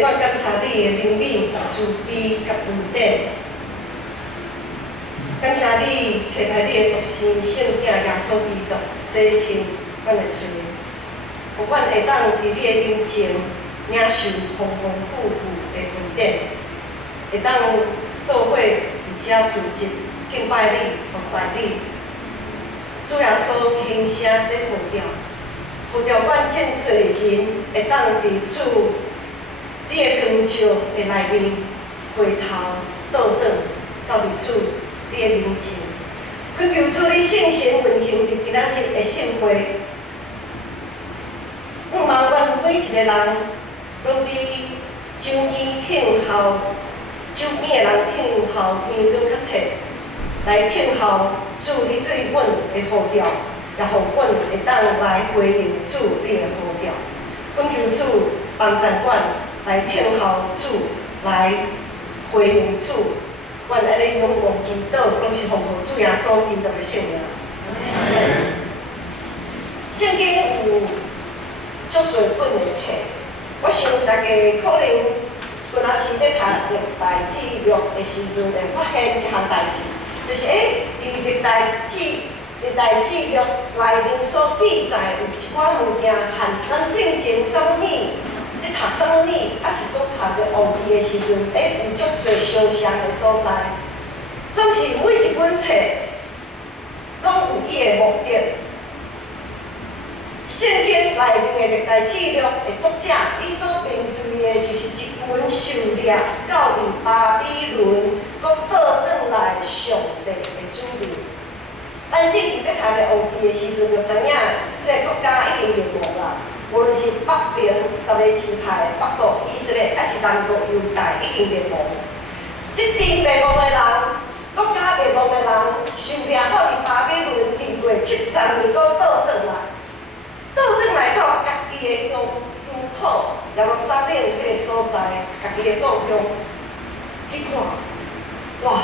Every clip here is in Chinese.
阮感谢你的怜悯、慈悲甲恩典，感谢你差派你的独生圣子耶稣基督洗清阮的罪，互阮会当伫你的面前领受丰丰富富的恩典，会当做伙伫遮聚集敬拜你、服侍你。主耶稣轻声在呼召，呼召阮真侪人会当伫主你的光照的内面回头倒转，到伫主你的面前，恳求主你圣神运行伫今仔日的圣会。盼望阮每一个人拢比周衣听候，周边的人听候天更较切，来听候主你对阮的呼召，也互阮会当来回应主你的呼召。恳求主帮助阮来听候主，来回应主。阮安尼仰望祈祷，拢是奉主耶稣基督的圣名。圣经有足侪本的册，我想大家可能本来是咧读历代志录的时阵，会发现一项代志，就是伫历代志录内面所记载有一寡物件，和咱正前啥物咧读啥物咧，还是讲读个王记的时阵，有足侪相像的所在。总是每一本册拢有伊的目的。圣经内面的历代志录的作者，伊所面对的就是一群受掠到伫巴比伦，搁倒转来上帝的主民。咱之前咧读个王记的时阵，就知影，迄个国家已经灭亡啦。无论是北边10个支派的北国以色列，还是南国犹大，已经灭亡。即阵灭亡的人，国家灭亡的人，受掠到伫巴比伦经过70年，搁倒转来。倒转来到家己的疆土，耶路撒冷迄个所在，家己的故乡，即看，哇，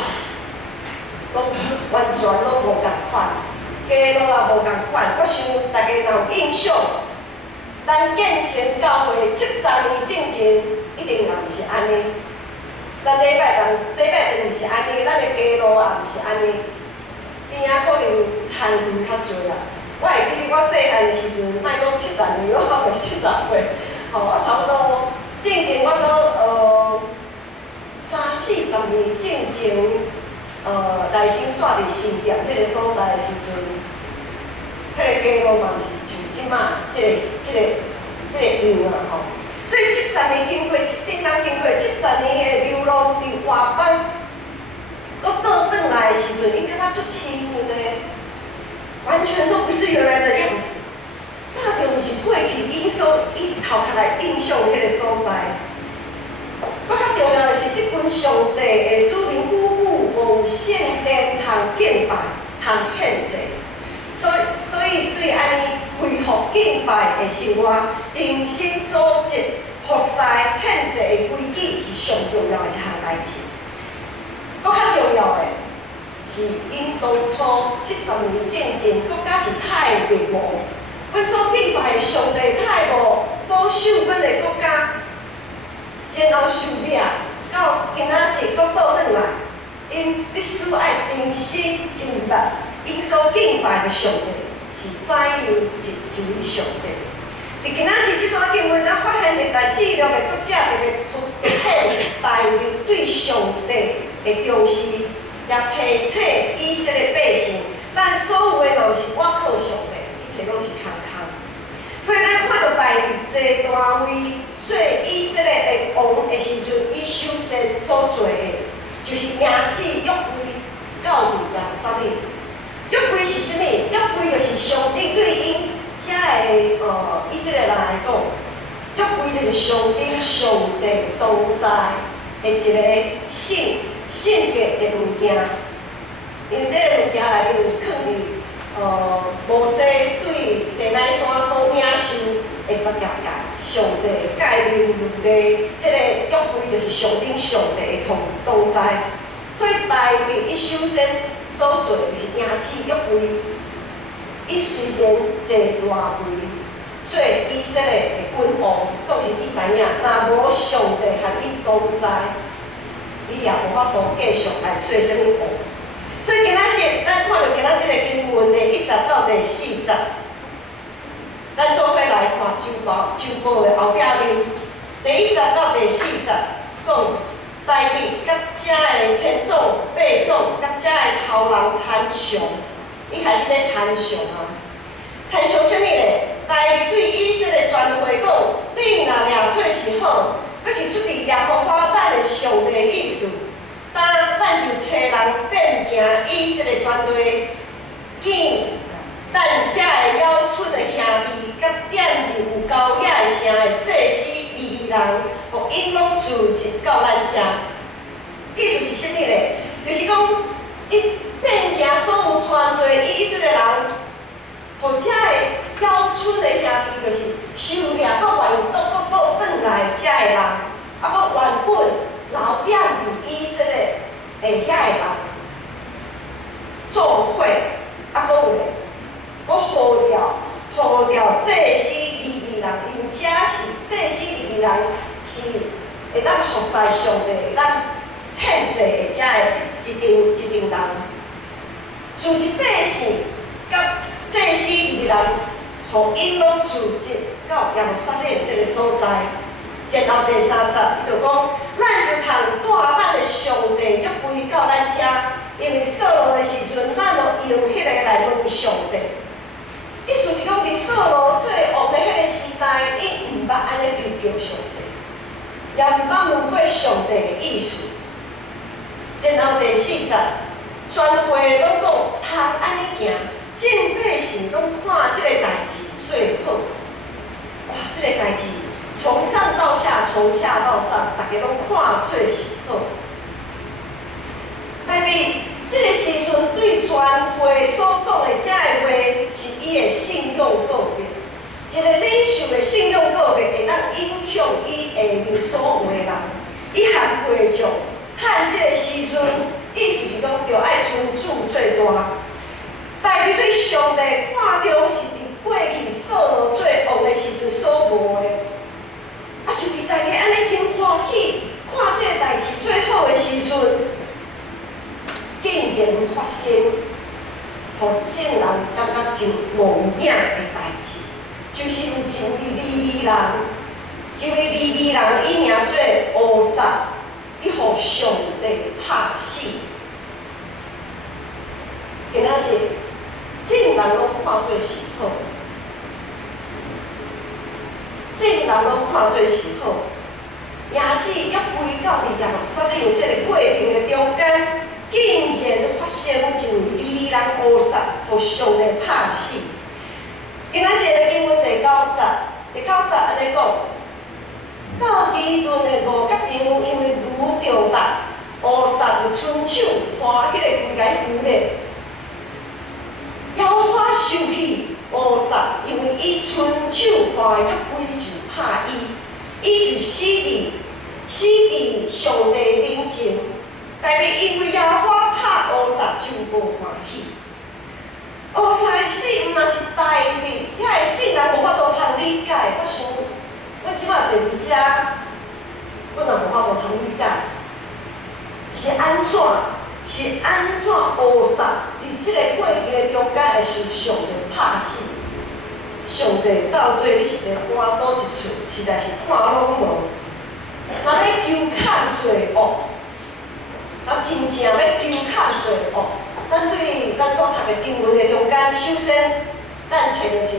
拢完全拢无共款，家路也无共款。我想大家若有印象，咱建成教会70年进前，一定也毋是安尼。咱礼拜堂毋是安尼，咱的家路也毋是安尼，边仔可能残余较侪啦。我会记得我细汉的时阵，莫讲70年，我还袂70岁，我差不多进前我搁30-40年进前，内心住伫新店迄个所在的时阵，迄个家路嘛毋是像即马即个样啊吼。所以70年经过，一群人经过70年的流浪伫外邦，搁倒转来的时阵，伊感觉足亲密的。完全都不是原来的样子，这就是过去伊头壳来印象迄个所在。我较重要的是，这群上帝的子民久久无有圣殿通敬拜、通献祭，所以对安尼恢复敬拜的生活、重新组织、服侍、献祭的规矩，是上重要的一项代志。搁较重要的。是因当初70年进前，国家是太灭亡，阮所敬拜的上帝太无保守阮的国家，然后受掠到今仔日搁倒转来，因必须爱重新进入因所敬拜的上帝，是怎样一位上帝？伫今仔日这段经文，咱发现历代志录的作者特别突大面对上帝的重视。也提醒以色列百姓，咱所有的若是我靠上帝，一切拢是空空。所以咱看到大卫这段为做以色列的王的时阵，伊首先所做的，就是迎旨约柜到入耶路撒冷。约柜是啥物？约柜就是上帝对因遮的以色列人来讲，约柜就是上帝同在的一个圣洁的物件，因为这个物件内面有藏伫摩西对西奈山所领受的10条诫，上帝的诫命律例，这个约柜就是上帝的同在。所以大卫伊首先所做就是迎旨约柜，伊虽然坐大位，做做以色列的君王，总是伊知影，若无上帝和伊同在，伊也无法度继续来做啥物王。所以今仔日，咱看到今仔日个经文的1节到第4节，咱做伙来看周报的后壁面，第1节到第4节讲大卫甲遮的千种、百种，甲遮的头人参详，伊开始咧参详啊，参详啥物咧？大卫对以色列全会讲：你若掠做是好，阁是出自耶和华咱的上帝的意思。咱就找人变行以色列全队，见咱遮的夭蠢的兄弟，甲点着有高雅的声的祭司利未人，互因拢聚集到咱遮。意思是啥物咧？就是讲，伊变行所有全队以色列人，互遮的夭蠢的兄弟，就是收掠搁愿意倒转来遮的人，啊，搁原本留点伫以色列的遐个人，做伙，啊，搁有咧，搁呼调祭司利未人，因遮是祭司利未人是会当服侍上帝，会当献祭的遮的一群人，聚集百姓甲祭司利未人，互因拢聚集到耶路撒冷这个所在。然后第3节，伊就讲，咱就通带咱的上帝约归到咱遮，因为扫罗的时阵，咱就用迄个来问上帝。意思是讲，伫扫罗做王的迄个时代，伊毋捌安尼求上帝，也毋捌问过上帝的意思。然后第4节，全会拢讲通安尼行，众百姓拢看即个代志最好。哇，即个代志！从上到下，从下到上，大家拢看做是好。但是这个时阵对全会所讲的这个话，是伊的信用告别。一个领袖的信用告别，会当影响伊下面所有的人。伊和会众，和这个时阵，意思是讲，着爱尊主最大。但是对上帝看重是伫过去扫罗做王的时阵所无的。啊，就是大家安尼真欢喜，看这个代志最好的时阵，竟然发生，互众人感觉真无影的代志，就是有一位利未人，伊名做乌撒，伊互上帝拍死。今仔日，众人拢看做是好。众人拢看做是好，伢子约归到伫耶路撒冷这个过程的中间，竟然发生一位利未人乌撒，互上帝拍死。今仔日的经文第9节安尼讲，到基顿的五角场，因为愈着达，乌撒就伸手看迄个规个牛咧，妖花生气。乌撒，因为伊伸手看约归就拍伊就死伫上帝面前。但是因为耶和华拍乌撒，就无欢喜。乌撒的死，毋若是大卫，遐个众人无法度通理解。我想，我即摆坐伫遮，我也无法度通理解，是安怎？乌撒？伫即个过程的中间会受上帝拍死，上帝到底你是要搬倒一处，实在是看拢无。若要求砍罪恶，若真正要求砍罪恶，咱对咱所读的经文的中间，首先咱找到一个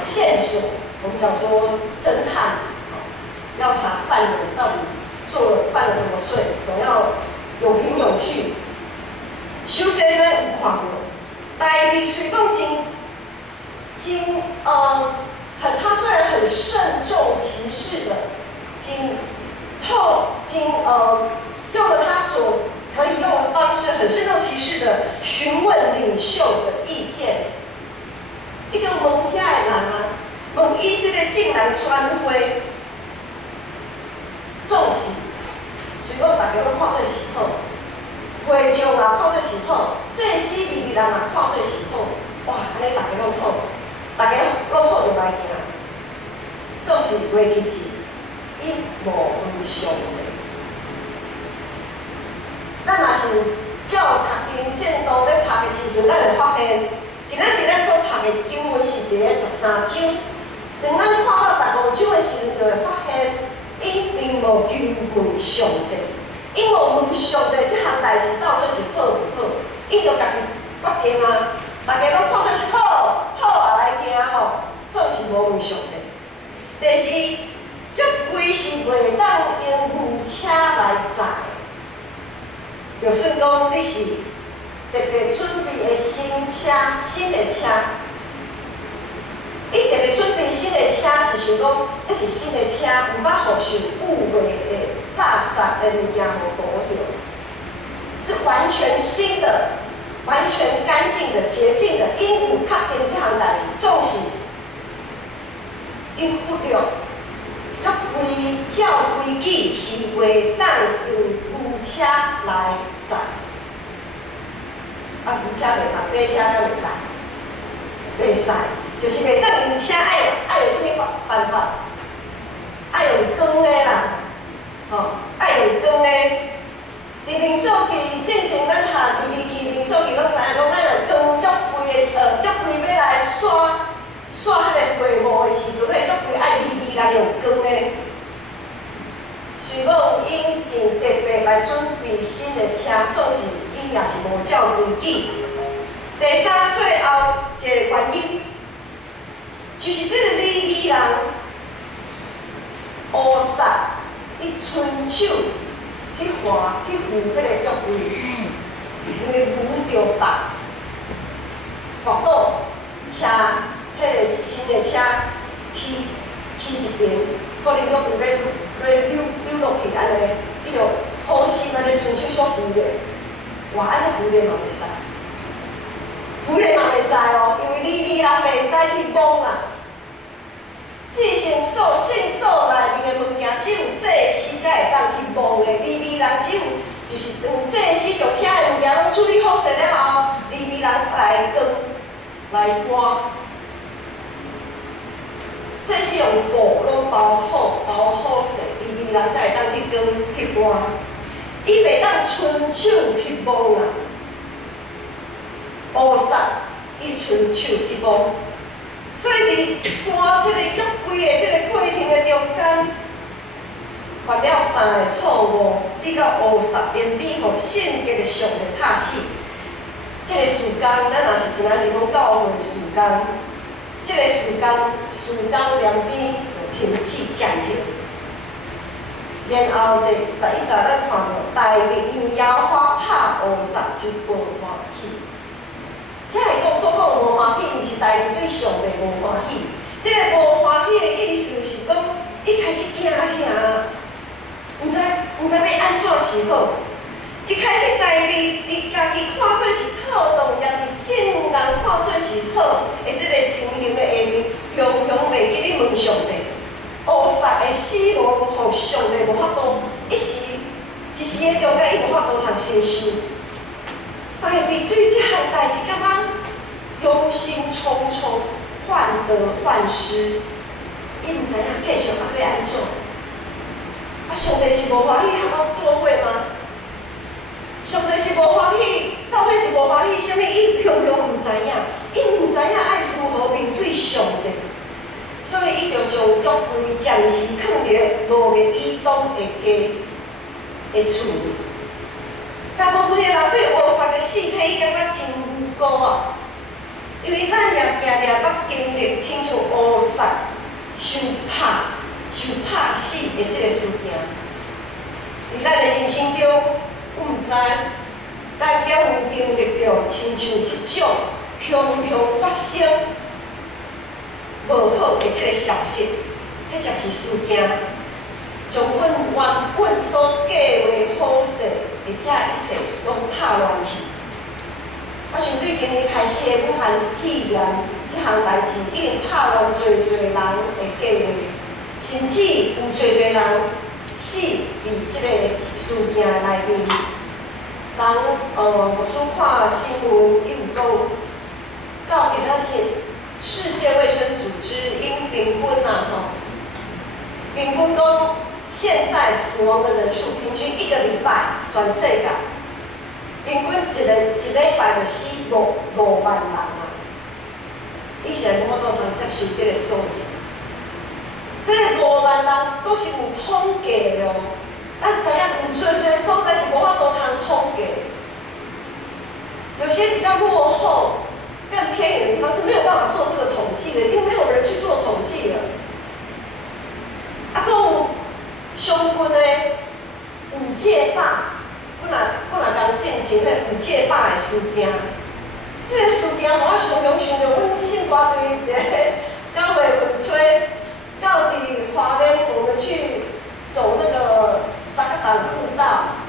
线索，我们讲说侦探，要查犯人到底犯了什么罪，总要有凭有据。首先，咱有看过，大卫虽讲他虽然很慎重其事的，用了他所可以用的方式，很慎重其事的询问领袖的意见。伊就问遐个人啊，问以色列众人全会，总是虽讲大家都看做是好。会众也看做是好，祭司利未人也看做是好，哇！安尼大家拢好，大家拢好就来行，总是袂记住一无分上的。咱若是照读经正道咧读的时阵，咱会发现，今仔是咱所读的经文是伫咧13章。当咱看到15章的时阵，就会发现，因并无求问上帝，因无问上帝即项代志到底是好毋好，因就家己决定啊，大家拢看做是好，好也来行吼，总是无问上帝。第四，约柜是袂当用牛车来载，就算讲你是特别准备的新的车。伊特别准备新的车，是想讲这是新的车，毋捌互受污秽的、垃圾的物件互搞着，是完全新的、完全干净的、洁净的。因有确定这项代志，总是因忽略，较照规矩是袂当用牛车来载，牛车袂当，马车敢袂使？袂使。就是袂当用车爱用啥物办法？爱用光的啦，爱用光的。地面数据正前咱读地面数据，咱知影讲，咱若光约柜要来刷迄个柜幕的时阵，迄个约柜爱来用光的。随讲因真特别来准备新的车，总是因也是无照规矩。第三，最后一个原因。就是这个利未人乌撒，伊伸手去扶迄个约柜，因为牛着踏，滑倒，车迄个新的车起一边，可能约柜要溜落去安尼，伊就好心安尼伸手小扶咧，哇，安尼扶咧嘛袂使。扶咧嘛袂使哦，因为利未人袂使去摸啦。至圣所内面的物件，只有祭司才会当去摸的。利未人只有就是当祭司将遐的物件拢处理好势了后，利未人来来搬。祭司用布拢包好势，利未人才会当去搬。伊袂当伸手去摸啦。乌撒，伊伸手去摸，所以伫搬这个约柜的这个过程的中间，犯了3个错误，你甲乌撒连边互圣洁的上帝拍死。这个事工，咱若是今仔是讲教会事工，这个事工两边就停止暂停。然后第11咱看到大卫用耶和华拍乌撒，就无欢喜。这个讲所讲的无欢喜，毋是大卫对上帝无欢喜。这个无欢喜的意思是讲，伊开始惊吓，毋知要安怎是好。一开始大卫伫家己看做是妥当，也伫众人看做是好的这个情形的下面，常常袂记咧问上帝。乌撒的死亡，互上帝无法度一时的中间，伊无法度通承受。大卫对这项代志感觉忧心忡忡、患得患失，伊毋知影继续要安怎？上帝是无欢喜和我做伙吗？上帝是无欢喜，到底是无欢喜啥物？伊常常毋知影，伊毋知影爱如何面对上帝，所以伊就将约柜暂时放伫路的以东的家的厝里。大部分的人对乌撒的死体，伊感觉真无辜啊，因为咱也捌经历，亲像乌撒受拍死的这个事件。伫咱的人生中，我毋知，咱敢有经历着亲像即种常常发生无好的这个消息，迄就是事件，将阮原本所计划好势的这一切拢拍乱去。我想对今日开始的武汉肺炎这项代志，已经拍乱侪人的计划，甚至有侪人死伫这个事件内面。牧师看新闻，伊有讲，到今仔日，世界卫生组织因平均平均讲现在死亡的人数，平均一个礼拜全世界，平均一礼拜就死5万人啊！以前我都通接受这个数字，这个5万人都是有统计的哦。咱知影有侪所在是无法度通统计，有些比较落后、更偏远的地方是没有办法做这个统计的，已经没有人去做统计了。啊，还有相关的五界坝，我若讲进前迄五界坝的事件，这个事件我想到阮信大队伫9月份吹，到底花莲我们去走那个三个党步道，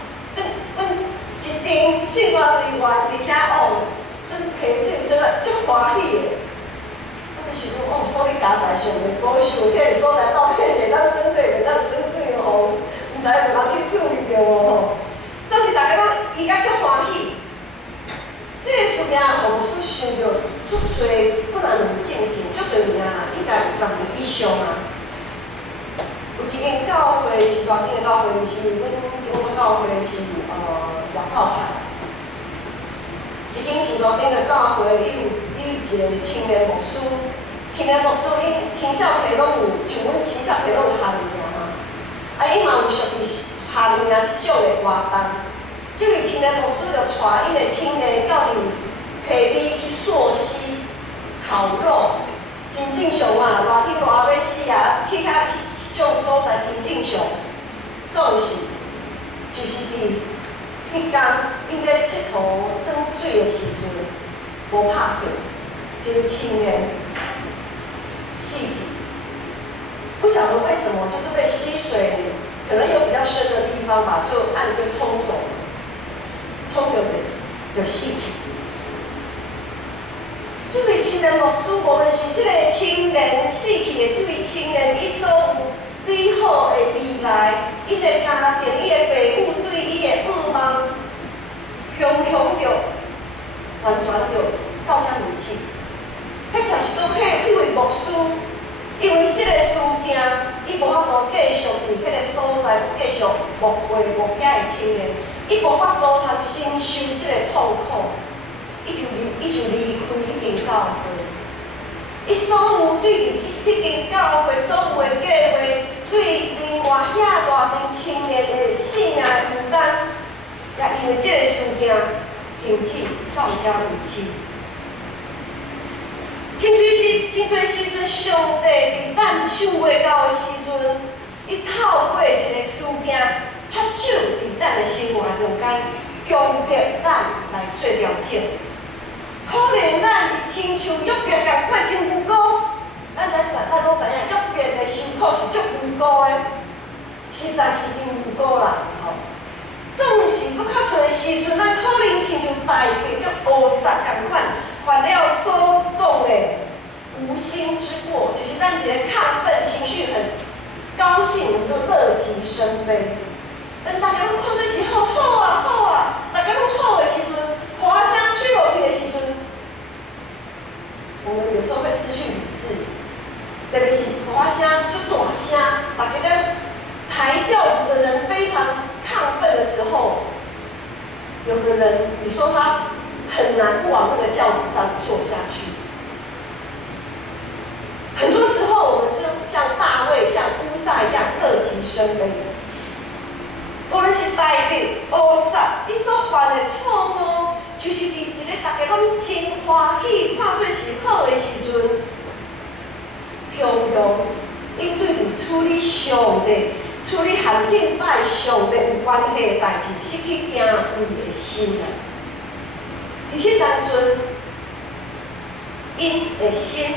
阮一定信大队员伫遐哦，耍皮水耍啊，足欢喜的。我就想讲哦，好哩家在上面高手，迄个所在到底是当生水，袂当生水哦，毋知有人去处理着无吼？就是大家拢伊甲足欢喜。这个事件吼，所想到足侪，不然有进前足侪年啊，应该有10年以上啊。有一间教会，真大间的教会，是阮中国教会是外教派。一间真大间的教会，伊有一个青年牧师，青年牧师伊青少年拢有，像阮青少年拢有夏令营嘛，啊伊嘛有属于夏令营即种的活动。这位青年牧师就带因的青年到伫溪边去溯溪、烤肉，真正常啊，热天热要死啊，去遐迄种所在真正常。总是就是伫迄天因咧佚佗耍水的时阵，无拍算，一个青年死去。不晓得为什么，就是被溪水可能有比较深的地方吧，就岸就冲走了。冲着就死去。这位青年牧师，无论是这个青年死去的这位青年，伊所有美好的未来，伊的家庭、伊的父母对伊的盼望，雄着，完全着到遮为止。迄真是讲迄位牧师，因为这个事件，伊无法度继续伫迄个所在继续牧会牧遐的青年。伊无法度通承受即个痛苦，伊就离开迄间教会。伊所有对伫迄间教会所有的计划，对另外遐大群青年的性命的负担，也因为即个事件停止到遮为止。真侪时阵，上帝伫咱想袂到的时阵，伊透过一个事件。插手伫咱的生活中间，强迫咱来做调整。可能咱亲像约伯共款，真无辜。咱拢知影，约伯的受苦是足无辜的，实在是真无辜啦。吼，总是搁较侪时阵，咱可能亲像大卫甲乌撒共款，犯了所讲的无心之过，就是咱一个亢奋情绪很高兴，我们就乐极生悲。等大家拢看做是好啊，大家拢好的时阵，花香吹落去的时阵，我们有时候会失去理智，特别是花香就大声，大家在抬轿子的人非常亢奋的时候，有的人你说他很难不往那个轿子上坐下去。很多时候我们是像大卫、像乌撒一样乐极生悲。无论是大卫、乌撒，伊所犯的错误，就是伫一个大家拢真欢喜、看做是好的时阵，常常因对于处理上帝、处理和敬拜上帝有关系的代志，失去敬畏的心啊！伫迄当阵，因的心，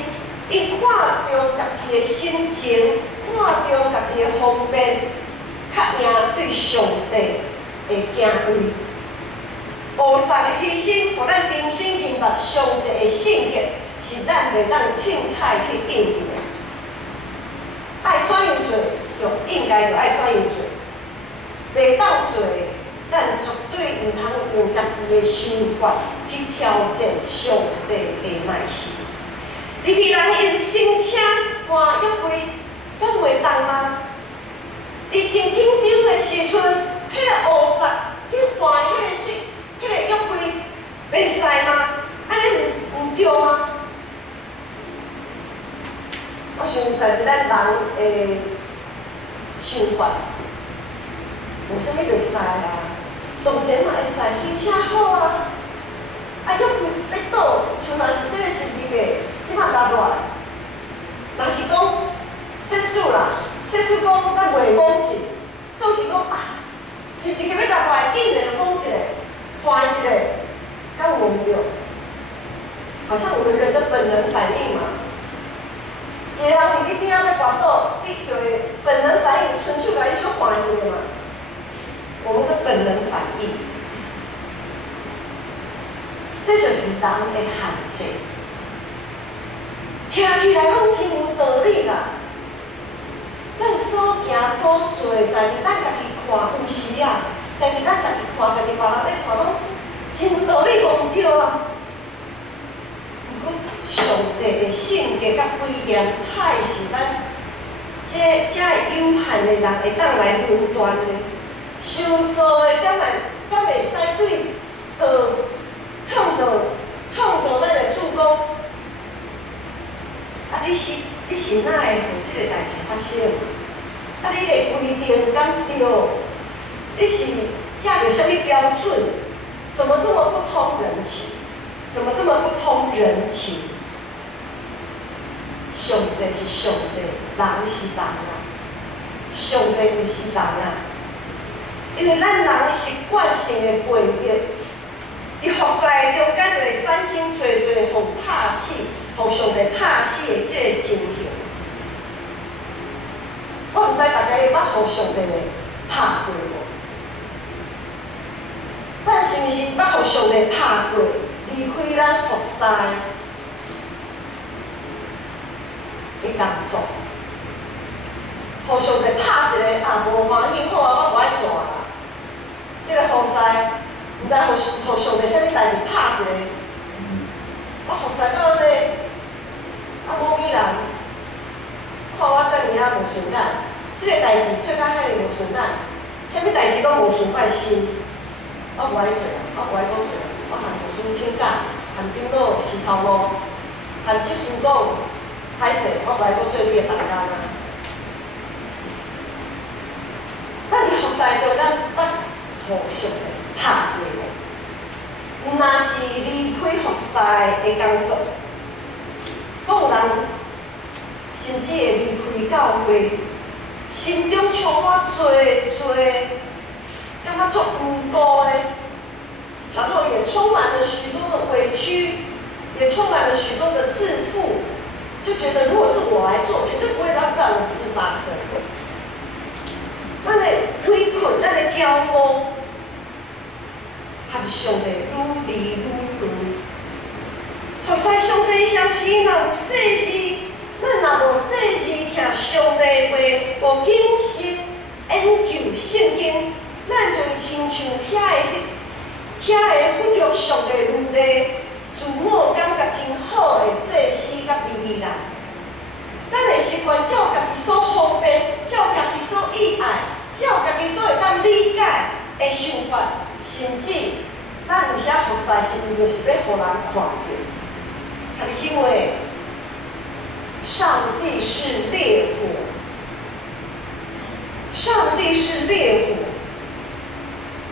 因看中家己的心情，看中家己的方便。较赢对上帝的敬畏，乌撒的牺牲，互咱人生认识上帝的圣洁，是咱袂当凊彩去应付的。爱怎样做，就应该就爱怎样做。袂当做，咱绝对毋通用家己的想法去挑战上帝的耐心。入去内新车换约柜，敢袂当吗？伫真紧张的时阵，迄个乌煞去换迄个色，迄个约柜，袂使吗？安尼有对吗？我想在咱人的想法，有啥物袂使啊？当然嘛会使，新车好啊。啊，约柜要倒，像若是这个时节个，即马落来，若是讲设施啦，设施讲咱袂讲一，总是讲啊，时节个要落来，紧个就讲一个，换一个，敢有毋对？好像我们人的本能反应嘛。一个人伫你边仔要跋倒，你就会本能反应，伸手甲伊小换一个嘛。我们的本能反应，这就是人的限制。听起来拢真有道理啦。咱所行所做，在于咱家己看，有时啊，在于咱家己看，在于别人咧看，拢真有道理，无毋对啊。不过上帝的性格甲规严，还是咱这有限的人会当来分断的。想做的敢会使对创造咱的主公？啊，你是哪会互即个代志发生？啊，你的规定敢对？你是架着啥物标准？怎么这么不通人情？怎么这么不通人情？上帝是上帝，人是人啊。上帝不是人啊。因为咱人习惯性的背逆，伫服侍中间就会产生侪互拍死、互上帝拍死的即个情形。我毋知大家有捌互上帝拍过无？咱是毋是捌互上帝拍过？离开咱服侍的工作，互上帝拍一个啊，无欢喜，好啊，我无爱做啦。即个服侍，毋知互上帝啥物代志拍一个，我服侍到安尼，啊某某人看我遮尔啊无顺眼，即个代志做甲遐尼无顺眼，啥物代志拢无顺我的心，我无爱做啊，我无爱搁做，我含牧师请假，含长老石头路，含执事讲，歹势，我无爱搁做你的同工啊。咱伫服侍着咱捌。互相的拍过无？若是离开服侍的工作，阁有人甚至会离开教会，心中充满感觉足无辜的，然后也充满了许多的委屈，也充满了许多的自负，就觉得如果是我来做，绝对不会让这样的事发生。咱的委屈，咱的骄傲。和上帝愈离愈远，服侍上帝相时，若有细事，咱若无细事听上帝话，无谨慎研究圣经，咱就会亲像遐个忽略上帝律例，自我感觉真好的祭司甲利未人。咱会习惯照家己所方便，照家己所喜爱，照家己所会当理解的想法。甚至，咱有时服侍是为就是要互人看到。啊，你因为上帝是烈火，上帝是烈火。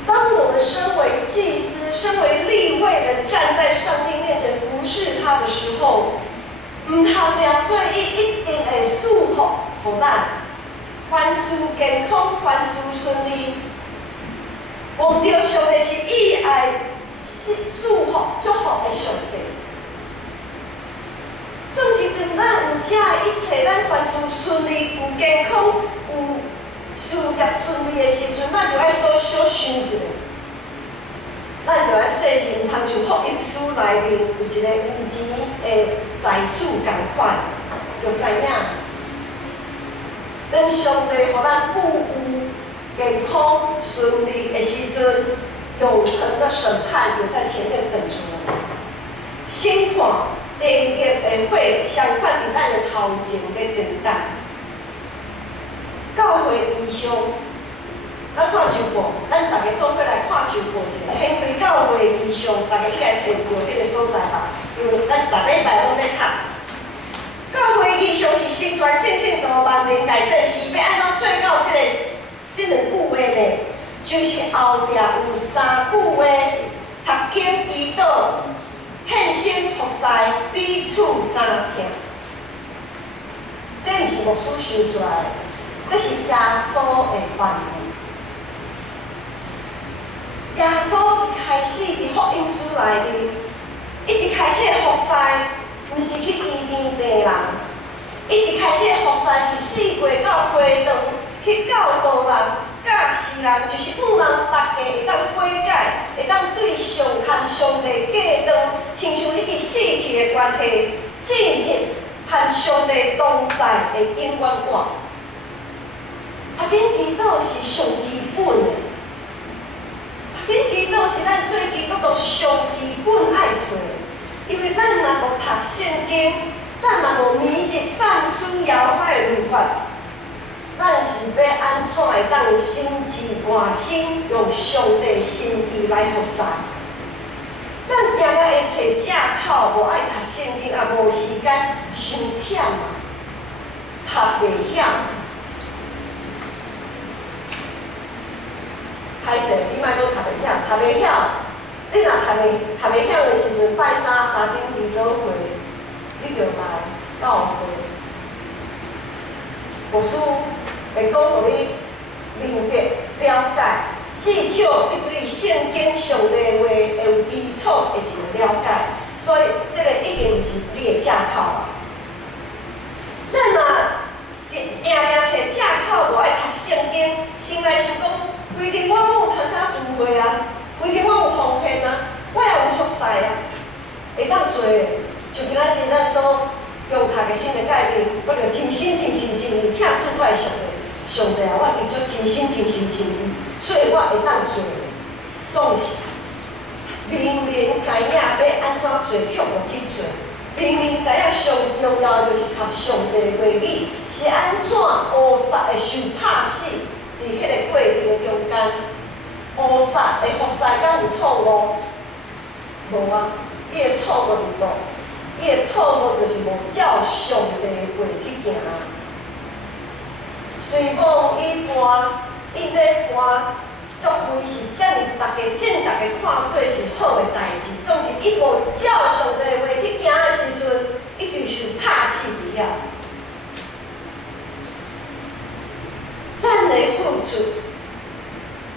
当我们身为祭司、身为利未人，站在上帝面前服侍他的时候，唔通掠做伊一定会祝福，互咱凡事健康，凡事顺利。忘掉上帝是意爱祝福、祝福的上帝。总是当咱有这一切，咱凡事顺利、有健康、有事业顺利的时阵，咱就爱小想一下，咱就爱细心，通像福音书内面有一个有钱的财主同款，就知影，当上帝予咱富裕、健康、顺利的时阵，永恒的审判也在前面等着我们。先看第二个会相款伫咱的头前咧等待。教会异象，咱看直播，咱大家做伙来看直播者，显开教会异象，大家应该找到迄个所在吧？因为咱逐礼拜拢咧读。教会异象是神传正信道万年改正，是要安怎做到即两句话呢？就是后壁有三句话：读经祈祷，献身服侍，彼此相听。这毋是牧师想出来的，这是耶稣的话语。耶稣一开始伫福音书内面，伊一开始的服侍，毋是去医治病人，伊一开始的服侍是四过到花堂去教导人。教世人就是希望大家会当悔改，会当对上和上帝过当，亲像迄个死去的关系，进入和上帝同在的永远网。读经祈祷是上基本的，读经祈祷是咱做基督徒上基本爱做的，因为咱若无读圣经，咱若无明日善书摇摆的律法。咱是要安怎会当心志换心，用上帝心意来服侍？咱定定会找借口，无爱读圣经，也无时间，伤忝啊，读袂晓。歹势，你莫讲读袂晓，读袂晓。你若读袂晓的时阵，拜三查经祈祷会，你就来教会。牧师。会讲互你明白、了解，至少你对圣经上帝话会有基础的一个了解，所以这个一定毋是你的借口啊。咱若硬找借口，无爱读圣经，心内想讲，规定我有参加聚会啊，规定我有奉献啊，我也有服侍啊，会当做的，就今仔是咱所用读的新的概念，我着真心、真心、真意听出我的上帝。上帝啊，我伊足真心、真心、真意，做我会当做的，总是明明知影要安怎做，却无去做；明明知影上重要的就是读上帝的话语，是安怎乌撒会受拍死？伫迄个过程的中间，乌撒的服侍敢有错误？无啊，伊的错误伫倒？伊的错误就是无照上帝的话去行。虽讲伊咧搬约会是遮尔大家看做是好的代志，总是伊无照上帝的话去行的时阵，一定是拍死伫遐。咱的付出，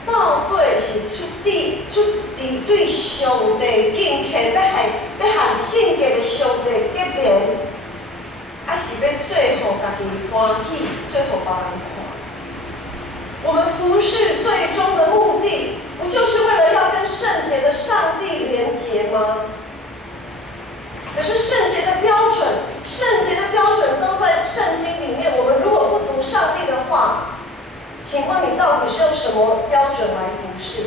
到底是出于对上帝敬虔，要和圣洁的上帝结连？还是要做互家己欢喜，做互别人看。我们服侍最终的目的，不就是为了要跟圣洁的上帝连结吗？可是圣洁的标准都在圣经里面。我们如果不读上帝的话，请问你到底是用什么标准来服侍？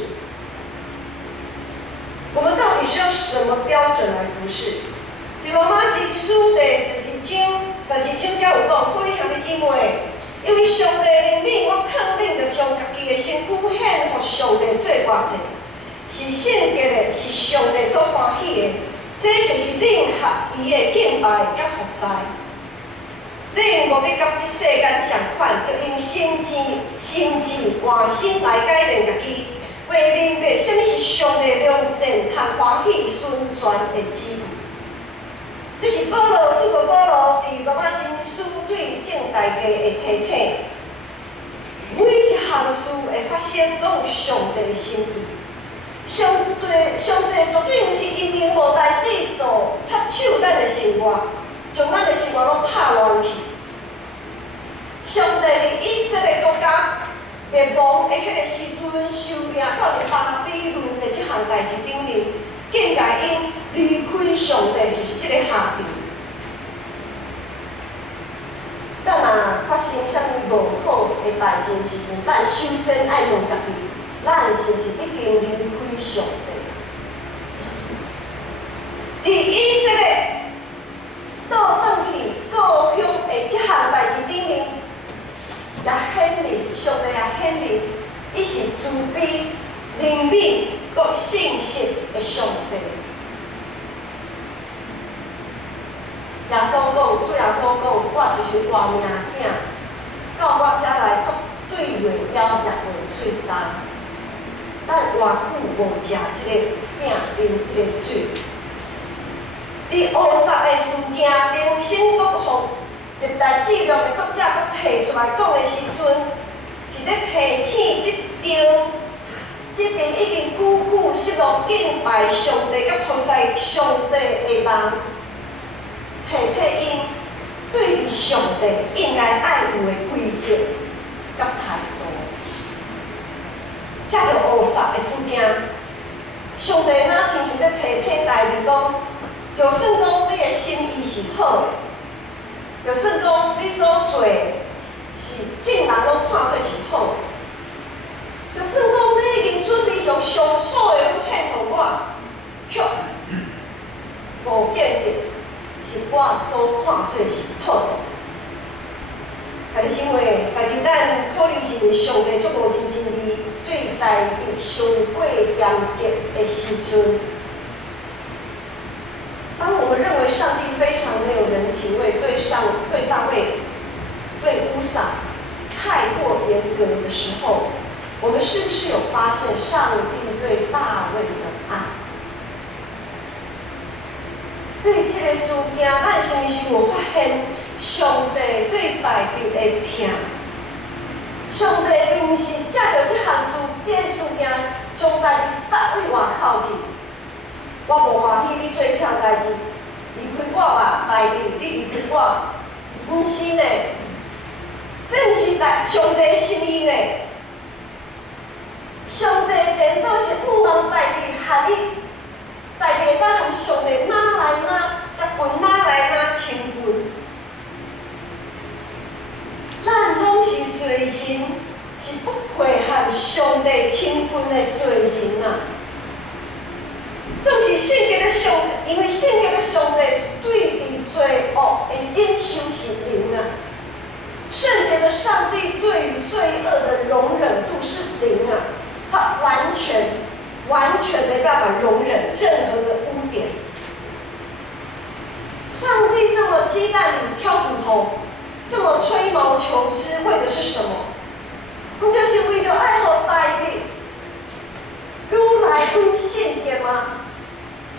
我们到底是用什么标准来服侍？伫罗马书第12章才有讲，所以兄弟姊妹，因为上帝怜悯我肯定着将家己的身躯献予上帝做外祭，是圣洁的，是上帝所欢喜的。这就是恁合伊的敬拜甲服侍。恁无得甲这世间相款，要用心智换心来改变家己，为明白什么是上帝良善和欢喜顺全的旨意。这是保罗使徒保罗伫罗马新书对正大家的提醒。每一项事会发生，拢有上帝的心意。上帝绝对毋是因为无代志做，插手咱的生活，将咱的生活拢拍乱去。上帝伫以色列国家灭亡的迄个时阵，受命到伫巴比伦的即项代志顶面，竟甲因离开上帝，就是即个下场。咱若发生啥物无好的代志时阵，咱首先爱问家己，咱是毋是已经离开上帝？伫以色列信实的上帝。耶稣讲，主耶稣讲，我就是活命饼，到我遮来作对袂枵，也袂喙重。咱偌久无食即个饼，啉即个水。伫乌撒的事件，零星国互历代记录的作者佫提出来讲的时阵，是咧提醒即阵已经久失落敬拜上帝甲服侍上帝的人，提醒因对于上帝应该爱有的规则甲态度。遮着乌撒的事件，上帝哪亲像咧提醒大卫讲，就算讲你的心意是好的，就算讲你所做是众人拢看做是好的。就算讲你已经准备将上好的献互我，却无见得是我所看做是好的。啊，你认为在伫咱可能是上帝足无情真义对待你上过严格的时阵，当我们认为上帝非常没有人情味，对大卫、对乌撒太过严格的时候，我们是不是有发现上帝对大卫的爱？对这个事件，咱是毋是有发现上帝对大卫的疼？上帝并毋是借着这项这个事件，将大卫杀为外口去。我无欢喜你做这项代志，离开我吧，大卫，你离开我。毋是呢，这毋是上帝的心意呢。上帝颠倒是望大卫合一，大卫当和上帝哪来哪接近，哪来哪亲近。咱拢是罪人，是不配合上帝亲近的罪人啊！总是圣洁的上帝，因为圣洁的上帝对于罪恶的忍受是零啊。圣洁的上帝对于罪恶的容忍度是零啊。他完全没办法容忍任何的污点。上帝这么鸡蛋里挑骨头，这么吹毛求疵，为的是什么？不就是为了爱护大卫，愈来愈圣洁吗？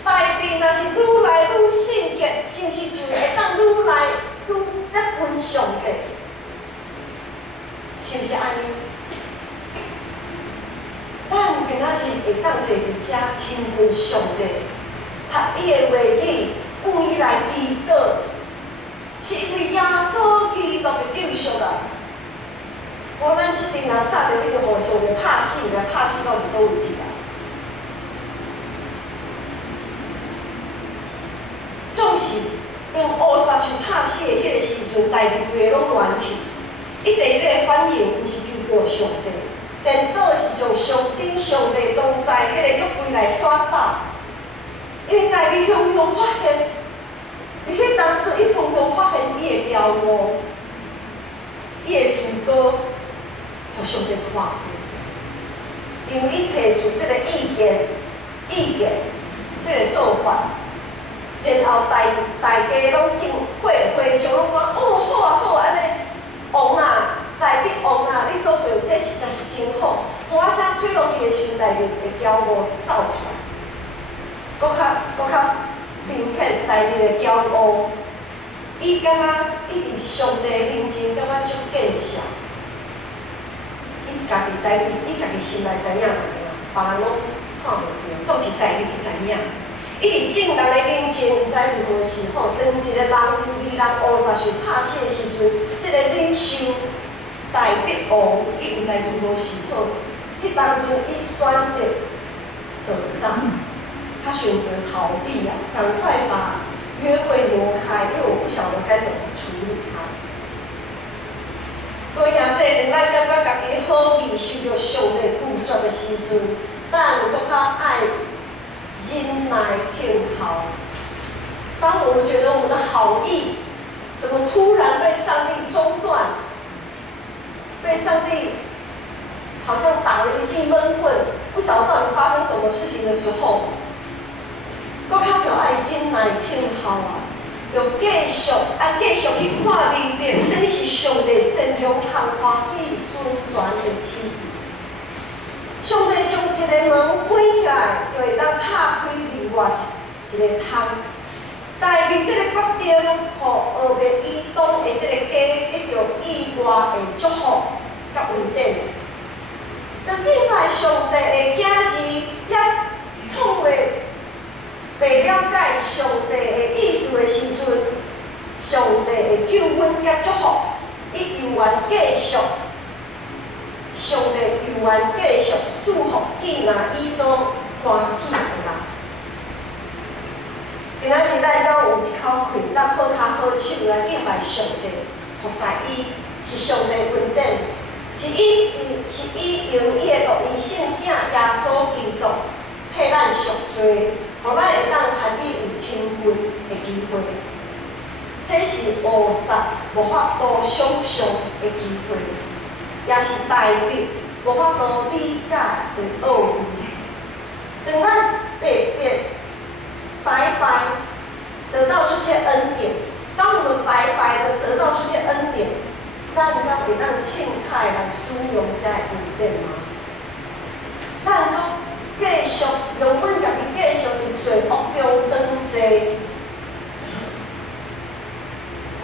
大卫若是愈来愈圣洁，是毋是就会当愈来愈接近上帝？是毋是安尼？咱今仔日会当坐伫遮亲近上帝，学伊的话语，向伊来祈祷，是因为耶稣基督的救赎啊！无咱即阵人早就一直互上帝拍死啦，拍死到伫倒位去啊！总是用乌撒树拍死的迄个时阵，大家规个拢乱去，伊第一个反应毋是求告上帝。颠倒是将上帝同在迄个约柜来刷走，因为大家雄雄发现，伫迄当初伊雄雄发现伊的骄傲，伊的自高，互上帝看到，因为伊提出这个意见，这个做法，然后大家拢真会将拢讲，哦好啊好啊，安尼王啊！大卫王啊，你所做这实在是真好。我啥吹落去的时候，大卫的骄傲走出来，搁较明显大卫的骄傲。伊感觉伊伫上帝面前感觉足见笑。伊家己大卫，伊家己心内知影个，别人拢看袂到，总是大卫伊知影。伊伫众人的面前，毋知如何是好。当一个人伊人乌撒树拍死的时阵，这个领袖。大卫王，伊毋知如何是好。迄当阵，伊选择躲藏，他选择逃避啊，赶快把约会挪开，因为我不晓得该怎么处理他。对呀，这咱感觉家己好意受到上帝拒绝的时阵，咱搁较爱忍耐听候。当我们觉得我们的好意怎么突然被上帝中断？被上帝好像打了一记闷棍，不晓得到底发生什么事情的时候，搁较着爱忍耐听候啊，就继续去看明白，什么是上帝善良、通欢喜、顺转的旨意。上帝将一个门关起来，就会当拍开另外一个窗。但是这个决定，互后面以东的这个家得到意外的祝福甲稳定。当敬拜上帝的囝是也创袂被了解上帝的意思的时阵，上帝的救恩甲祝福，伊犹原继续。上帝犹原继续赐福伊若伊所欢喜的人。今仔日咱要有一口气，咱好脚好手来敬拜上帝，服侍伊，是上帝恩典，是伊用伊的独一圣囝耶稣基督替咱赎罪，互咱会当和伊有亲近的机会。这是学习无法度想象的机会，也是代表无法度理解的奥义。当咱白白得到这些恩典，当我们白白的得到这些恩典，咱敢会当凊彩来使用这恩典吗？咱搁继续用阮家己继续伫罪恶中当西，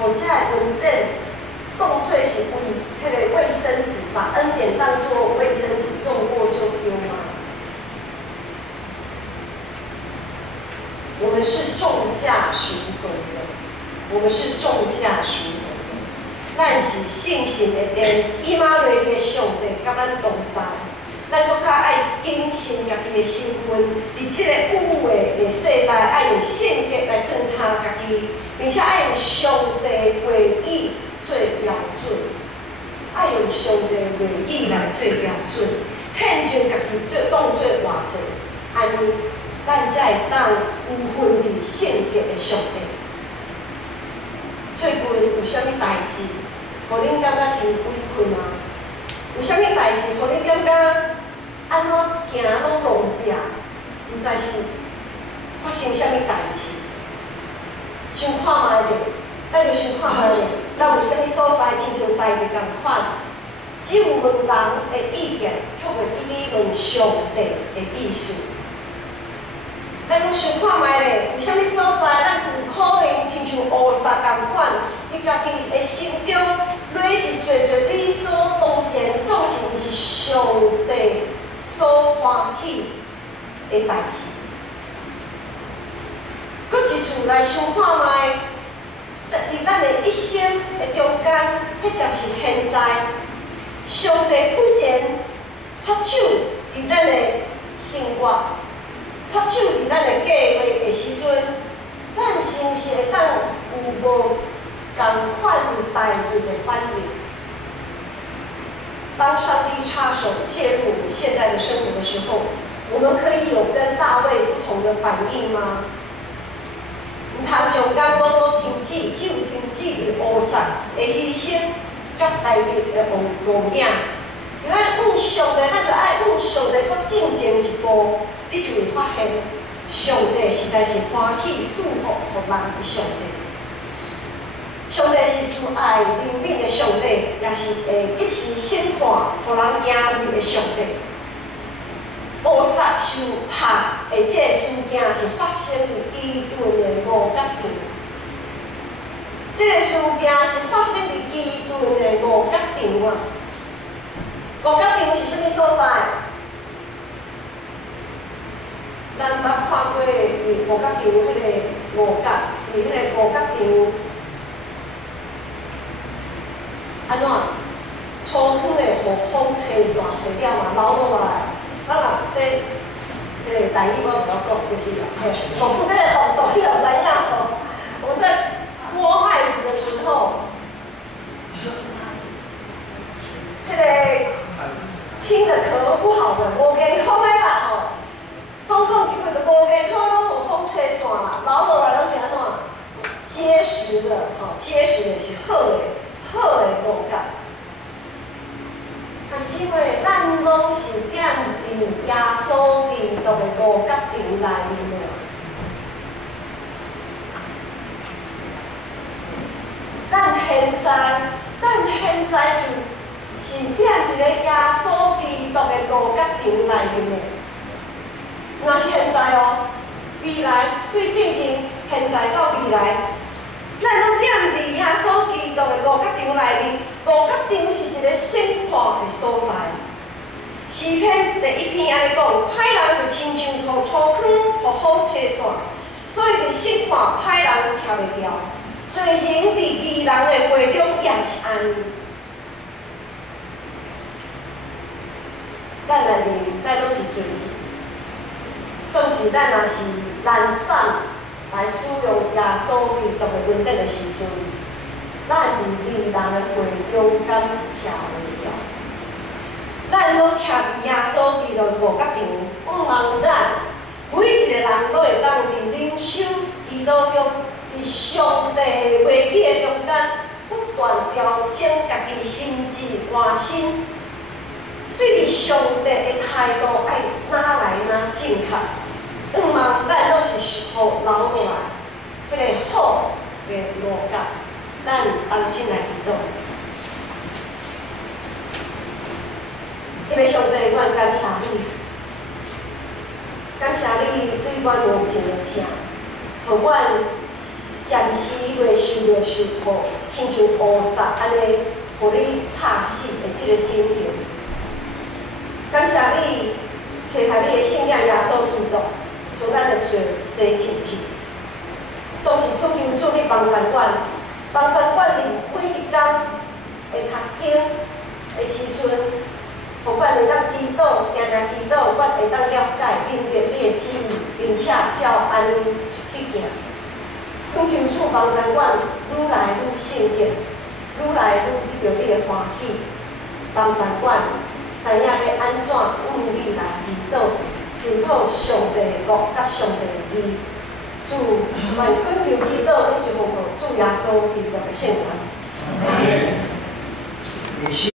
互这恩典当作是为迄个卫生纸，把恩典当作卫生纸用过就丢吗？我们是重价赎回的，我们是重价赎回的。咱是信心的殿，以马内利的上帝甲咱同在，咱搁较爱谨慎家己的身份，伫即个污秽的世代，爱用圣洁来践踏家己，并且爱用上帝话语做标准，爱用上帝话语来做标准，献上家己做当做偌济，安尼。咱才会当有分离圣洁的上帝。最近有啥物代志，互恁感觉真委屈吗？有啥物代志，互恁感觉安怎行拢弄壁，毋知是发生啥物代志？想看卖咧，咱就想看卖咧，咱有啥物所在，亲像代志共款，只有问人的意见，却袂记你问上帝的意思。咱拢想看卖咧，有啥物所在，咱有可能亲像乌撒共款，你家己的心中累积侪理所当然，总是毋是上帝所欢喜的代志。搁一次来想看卖，伫咱的一生的中间，迄就是现在，上帝忽然插手伫咱的生活。插手伫咱的计划的时阵，咱是毋是会当有无共款的代志的反应？当上帝插手介入我们现在的生活的时候，我们可以有跟大卫不同的反应吗？毋通上间拢都停止，只有停止伫乌撒的牺牲，甲大卫的无影。因为往上帝，咱就爱往上帝搁进前一步。你就会发现，上帝实在是欢喜赐福予人的上帝。上帝是慈爱怜悯的上帝，也是会及时审判予人行为的上帝。乌撒受拍的这个事件是发生伫基顿的五角场。这个事件是发生伫基顿的五角场啊。五角场是啥物所在？咱捌看过伫五角场迄个五角，伫迄个五角场，安怎？粗远的互风吹散吹了嘛，流落来。咱若伫迄个台语我袂晓讲，就是做出这个动作，你有知影吼？我们在剥麦子的时候，迄个青的壳不好的，无健康的啦吼。总共即个就无健康，拢有风吹散啦，流落来拢是安怎？结实的，吼，结实的是好的，好的五角。但是因为咱拢是踮伫耶稣基督的五角场内面的。咱现在就是踮伫咧耶稣基督的五角场内面的。若是现在哦，未来对进前，现在到未来，咱拢踮伫耶稣基督的五角场内面。五角场是一个审判的所在。诗篇第1篇安尼讲，歹人就亲像从粗坑互好切线，所以伫审判歹人徛袂牢。罪人伫义人的会中也是安尼。咱内面咱拢是罪人，总是咱若是懒散来使用耶稣基督的恩典的时阵，咱伫义人的会中敢徛袂牢。咱拢徛伫耶稣基督的五角场，毋茫咱每一个人都会当伫灵修祈祷中。伫上帝的话语的中间，不断调整家己心智换心，对伫上帝的态度爱哪来哪正确。毋茫咱拢是互留落来，迄个好的路角，咱安心来祈祷。迄个上帝，阮感谢你，感谢你对阮有情的疼，互阮。暂时袂受着受苦，亲像菩萨安尼，互你拍死的即个情形。感谢你找下你的圣子耶稣基督，将咱的罪洗净去。总是恳求主你帮助阮，帮助阮伫每一天会读经的时阵，互阮会当祈祷，定定祈祷，阮会当了解明白你的旨意，并且照安尼去行。恳求主帮助阮愈来愈圣洁，愈来愈得到你的欢喜，帮助阮知影要安怎用你来祈祷，求讨上帝的国甲上帝的义。主，愿恳求祈祷，拢是奉靠主耶稣基督的圣名。